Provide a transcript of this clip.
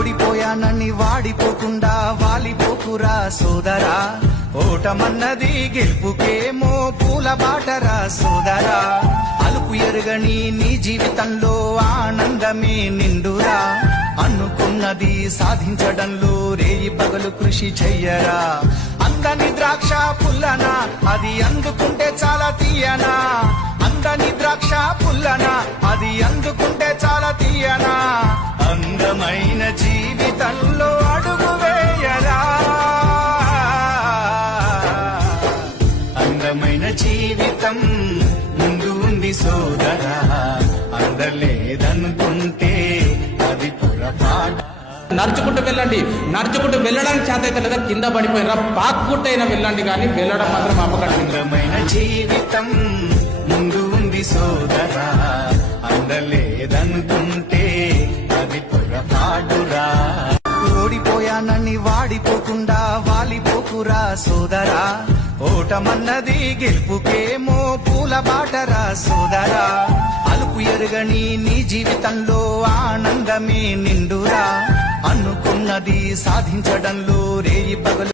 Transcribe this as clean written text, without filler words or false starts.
ఓడిపోయానని వాడిపోకుండా వాలిపోకురా సోదరా, ఓటమన్నది గెలుపుకేమో పూల బాటరా సోదరా. అలుపు ఎరుగని నీ జీవితంలో ఆనందమే నిండురా, అనుకున్నది సాధించడంలో రేయి పగలు కృషి చెయ్యరా. అందని ద్రాక్ష పుల్లనా, అది అందుకుంటే చాలా తీయనా. అందని ద్రాక్ష పుల్లనా, అది అందుకుంటే చాలా తీయనా. అందమైన జీవితంలో అడుగు వేయరా, అందమైన జీవితం ముందు ఉంది సోదరా. అందలేదనుకుంటే అది పొరపాటు. నడుచుకుంటూ వెళ్ళండి, నడుచుకుంటూ వెళ్ళడానికి చేత అయితే లేదా కింద పడిపోయినరా పాక్కుంటైనా వెళ్ళండి, కానీ వెళ్ళడం మాత్రం ఆపకండి. అందమైన జీవితం ముందు ఉంది సోదరా, అందలేదనుకుంటే అది పొరపాటురా. ఓడిపోయానని వాడిపోకుండా వాలిపోకురా సోదరా, ఓటమన్నది గెలుపుకేమో పూల బాటరా సోదరా. అలుపు ఎరుగని నీ జీవితంలో ఆనందమే నిండురా, అనుకున్నది సాధించడంలో రేయి పగలు